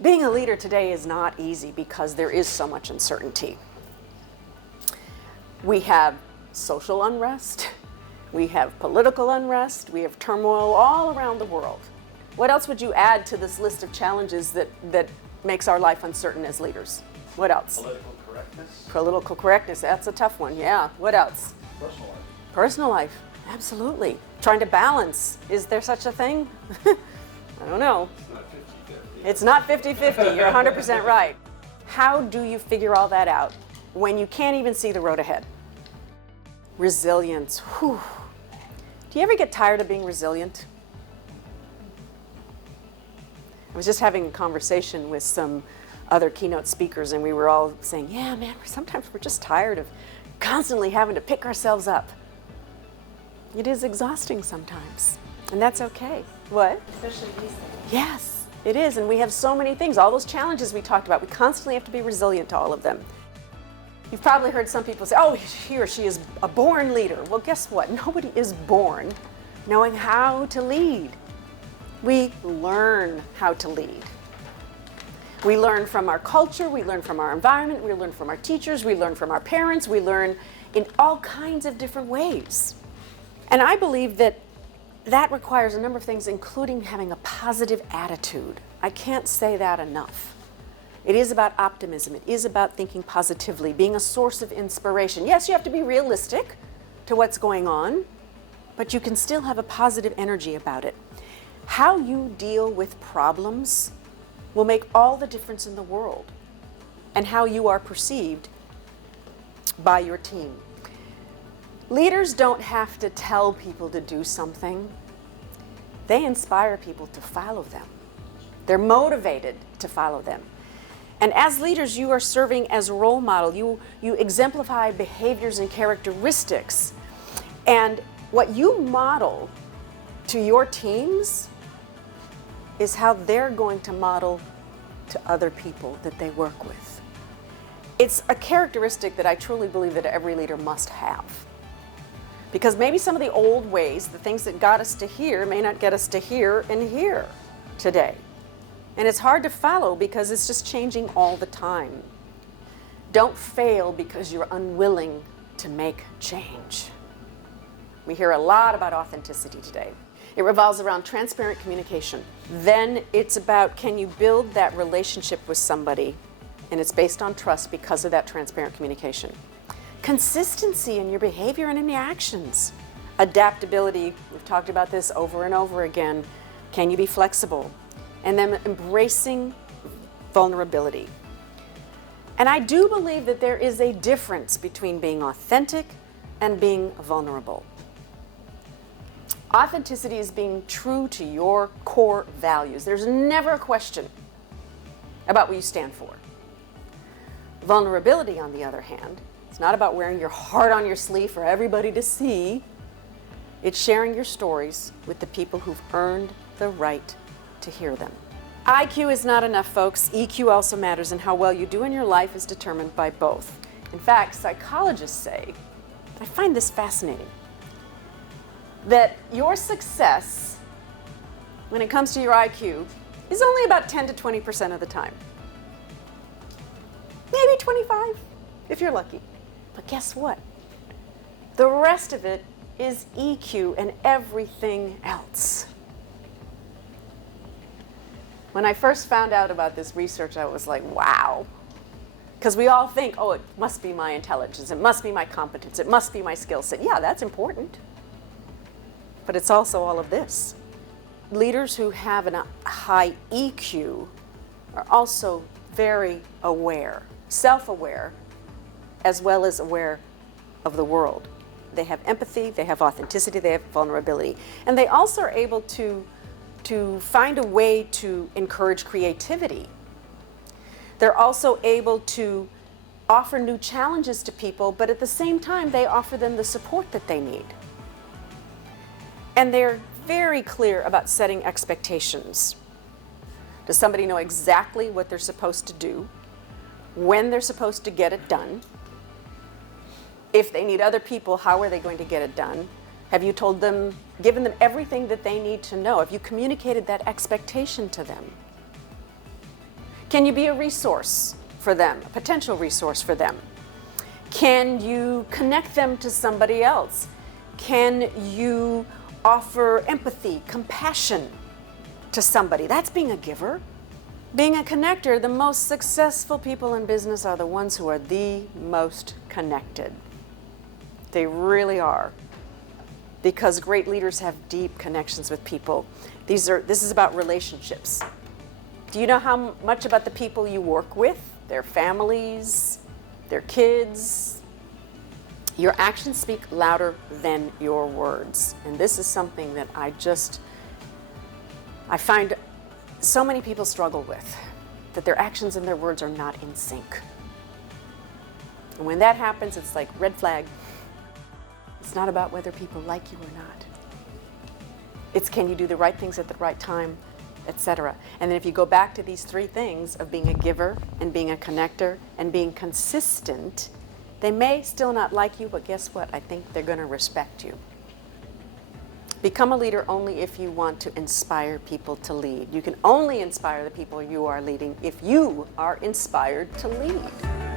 Being a leader today is not easy because there is so much uncertainty. We have social unrest, we have political unrest, we have turmoil all around the world. What else would you add to this list of challenges that makes our life uncertain as leaders? What else? Political correctness. Political correctness, that's a tough one, yeah. What else? Personal life. Personal life, absolutely. Trying to balance, is there such a thing? I don't know. It's not 50-50. It's not 50-50, you're 100% right. How do you figure all that out when you can't even see the road ahead? Resilience, whew. Do you ever get tired of being resilient? I was just having a conversation with some other keynote speakers and we were all saying, yeah, man, sometimes we're just tired of constantly having to pick ourselves up. It is exhausting sometimes, and that's okay. What? Especially these days. Yes, it is, and we have so many things, all those challenges we talked about, we constantly have to be resilient to all of them. You've probably heard some people say, oh, he or she is a born leader. Well, guess what? Nobody is born knowing how to lead. We learn how to lead. We learn from our culture, we learn from our environment, we learn from our teachers, we learn from our parents, we learn in all kinds of different ways. And I believe that requires a number of things, including having a positive attitude. I can't say that enough. It is about optimism. It is about thinking positively, being a source of inspiration. Yes, you have to be realistic to what's going on, but you can still have a positive energy about it. How you deal with problems will make all the difference in the world, and how you are perceived by your team. Leaders don't have to tell people to do something. They inspire people to follow them. They're motivated to follow them. And as leaders, you are serving as a role model. You exemplify behaviors and characteristics. And what you model to your teams is how they're going to model to other people that they work with. It's a characteristic that I truly believe that every leader must have. Because maybe some of the old ways, the things that got us to here, may not get us to here and here today. And it's hard to follow because it's just changing all the time. Don't fail because you're unwilling to make change. We hear a lot about authenticity today. It revolves around transparent communication. Then it's about, can you build that relationship with somebody? And it's based on trust because of that transparent communication. Consistency in your behavior and in your actions. Adaptability, we've talked about this over and over again. Can you be flexible? And then embracing vulnerability. And I do believe that there is a difference between being authentic and being vulnerable. Authenticity is being true to your core values. There's never a question about what you stand for. Vulnerability, on the other hand, it's not about wearing your heart on your sleeve for everybody to see. It's sharing your stories with the people who've earned the right to hear them. IQ is not enough, folks. EQ also matters, and how well you do in your life is determined by both. In fact, psychologists say, I find this fascinating, that your success when it comes to your IQ is only about 10 to 20% of the time. Maybe 25 if you're lucky. But guess what? The rest of it is EQ and everything else. When I first found out about this research, I was like, wow. Because we all think, oh, it must be my intelligence, it must be my competence, it must be my skill set. Yeah, that's important. But it's also all of this. Leaders who have a high EQ are also very aware, self-aware, as well as aware of the world. They have empathy, they have authenticity, they have vulnerability. And they also are able to find a way to encourage creativity. They're also able to offer new challenges to people, but at the same time, they offer them the support that they need. And they're very clear about setting expectations. Does somebody know exactly what they're supposed to do, when they're supposed to get it done? If they need other people, how are they going to get it done? Have you told them, given them everything that they need to know? Have you communicated that expectation to them? Can you be a resource for them, a potential resource for them? Can you connect them to somebody else? Can you offer empathy, compassion to somebody? That's being a giver. Being a connector, the most successful people in business are the ones who are the most connected. They really are. Because great leaders have deep connections with people. This is about relationships. Do you know how much about the people you work with, their families, their kids? Your actions speak louder than your words. And this is something that I find so many people struggle with, that their actions and their words are not in sync. And when that happens, it's like red flag. It's not about whether people like you or not. It's can you do the right things at the right time, etc. And then if you go back to these three things of being a giver and being a connector and being consistent, they may still not like you, but guess what? I think they're going to respect you. Become a leader only if you want to inspire people to lead. You can only inspire the people you are leading if you are inspired to lead.